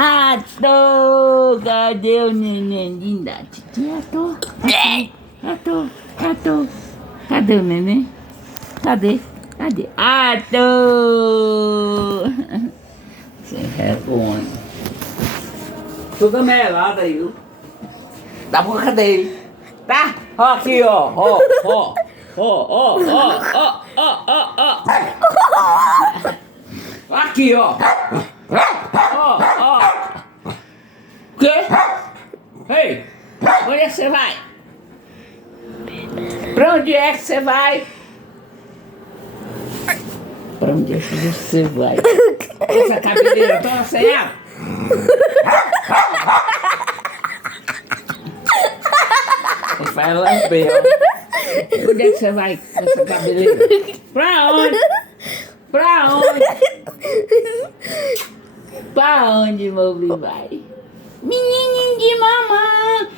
Ato, cadê o neném da titia? Ato. Cadê o neném? Cadê? Ato! Sem vergonha. Tudo melado aí, viu? Da boca dele. Tá? Ó aqui, ó. Aqui, ó. O quê? Ei, onde é que você vai? Pra onde é que você vai? Pra onde é que você vai? Essa cabeleira toda sem água? Ele vai lamber, ó. Onde é que você vai com essa cabeleira? Pra onde? Pra onde, meu filho, vai? Menininho de mamãe!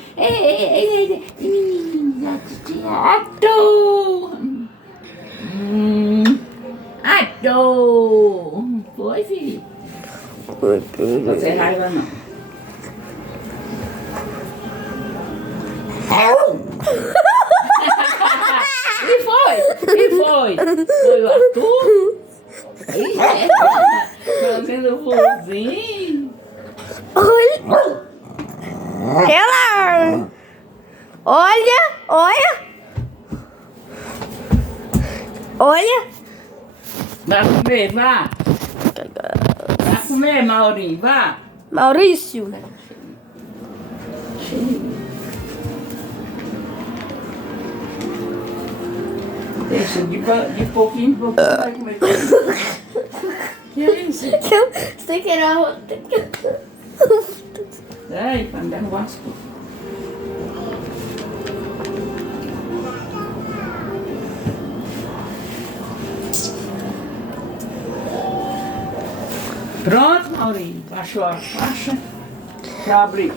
Menininho da titia! Ato! Foi, filho? Não tem raiva, não. E foi? Foi o Arthur? Fazendo fozinho. Ela! Olha! Vai comer, vá. Vai comer, Maurinho, vá. Maurício! Deixa de pouquinho em pouquinho vai comer. Que é isso? Você quer a outra? Ai, pra não derrubar as coisas. Pronto, Maurinho. Baixa. Já abri.